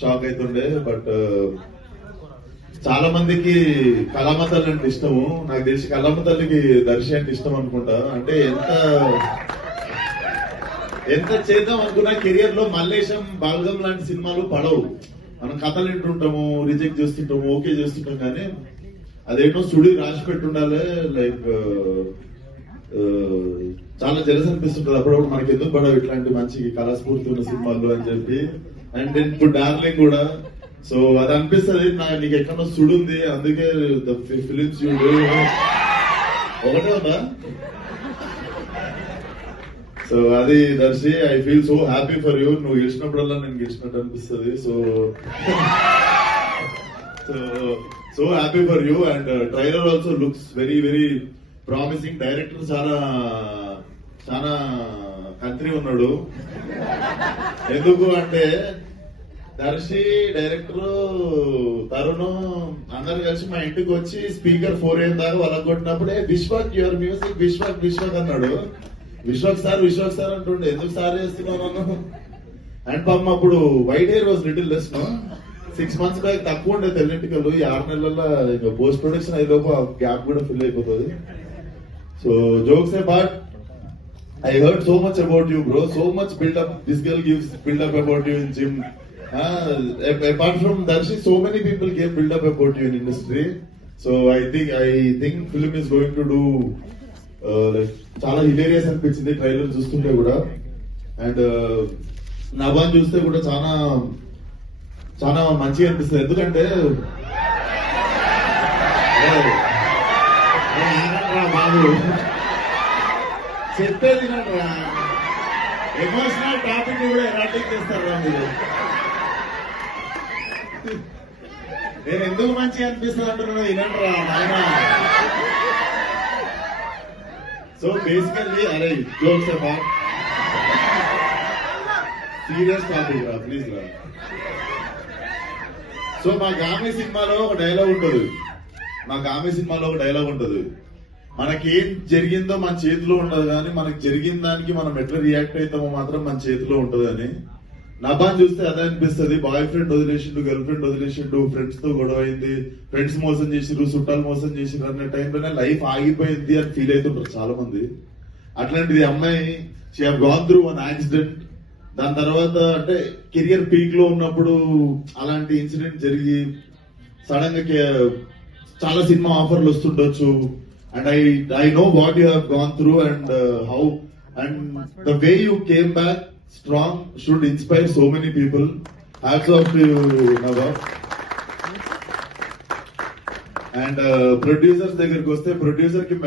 Shock అవుతుండే. But చాలా మందికి కళామ తల్లి అంటే ఇష్టము. నాకు తెలిసి కళామ తల్లికి దర్శి అంటే ఇష్టం అనుకుంటా. అంటే ఎంత చేద్దాం అనుకున్నా కెరియర్ లో మల్లేశం బాల్గం లాంటి సినిమాలు పడవు. మనం కథలు వింటుంటాము, రిజెక్ట్ చేస్తుంటాము, ఓకే చేస్తుంటాం, కానీ అదేంటో సుడి రాసి పెట్టుండాలి. లైక్ చాలా జలస్ అనిపిస్తుంటది అప్పుడప్పుడు, మనకి ఎందుకు పడవు ఇట్లాంటి మంచి కళాస్ఫూర్తి ఉన్న సినిమాలు అని చెప్పి. అండ్ ఇప్పుడు డార్లింగ్ కూడా. సో అది అనిపిస్తుంది నీకు ఎక్కడో సుడు ఉంది, అందుకే ఫిలిమ్స్ చూడు ఒకటే ఉందా. సో అది Darshi, I feel so happy for you. నువ్వు గెలిచినప్పుడల్లా నేను గెలిచినట్టు అనిపిస్తుంది. So happy for you. And trailer also looks very very promising. Director చాలా కంట్రీ ఉన్నాడు. ఎందుకు అంటే దర్శి, డైరెక్టర్ తరుణ్ అందరు కలిసి మా ఇంటికి వచ్చి స్పీకర్ 4 AM దాకా వాళ్ళకి కొట్టినప్పుడే విశ్వక్ యువర్ మ్యూజిక్ విశ్వక్ అన్నాడు. విశ్వక్ సార్ అంటుండే, ఎందుకు సార్ చేస్తున్నావు నన్ను. అండ్ పాపం అప్పుడు white hair was little less. 6 months back తక్కువ ఉండే తెల్లెంటికలు. ఈ 6 నెలల్లో పోస్ట్ ప్రొడక్షన్ అయ్యేలోపు గ్యాప్ కూడా ఫిల్ అయిపోతుంది. So jokes apart, I heard so much about you, bro. So much build up. This girl gives build up about you in gym. Apart from Darshi, so many people gave build up about you in industry. So I think film is going to do like చాలా hilarious అనిపించింది trailer చూస్తుంటే కూడా. And నభాన్ చూస్తే కూడా చాలా మంచిగా అనిపిస్తుంది. ఎందుకంటే బాబు చెప్పేది ఎమోషనల్ టాపిక్ కూడా ఎరాటిక్ చేస్తారు మీరు. నేను ఎందుకు మంచిగా అనిపిస్తుంది అంటున్నా వినండిరా నాయన. సో బేసికల్లీ అరే జోక్స్ అబౌట్ సీరియస్ టాపిక్ రా, ప్లీజ్ రా. సో మా గామి సినిమాలో ఒక డైలాగ్ ఉంటుంది. మనకేం జరిగిందో మన చేతిలో ఉండదు, కానీ మనకు జరిగిన దానికి మనం ఎట్లా రియాక్ట్ అవుతామో మాత్రం మన చేతిలో ఉంటది అని. నభాన్ చూస్తే అదే అనిపిస్తుంది. బాయ్ ఫ్రెండ్ వదిలేసిండు, గర్ల్ ఫ్రెండ్ వదిలేసిండు, ఫ్రెండ్స్ తో గొడవ అయింది, ఫ్రెండ్స్ మోసం చేసిరు, చుట్టాలు మోసం చేసిరు అనే టైంలోనే లైఫ్ ఆగిపోయింది అని ఫీల్ అవుతుంటారు చాలా మంది. అట్లాంటిది అమ్మాయి she have gone through one accident. దాని తర్వాత అంటే కెరియర్ పీక్ లో ఉన్నప్పుడు అలాంటి ఇన్సిడెంట్ జరిగి సడన్ గా చాలా సినిమా ఆఫర్లు వస్తుండొచ్చు. And I know what you have gone through and how, and the way you came back strong should inspire so many people. Hats off to you, Nava. And producers దగ్గరికి వస్తే, producer కి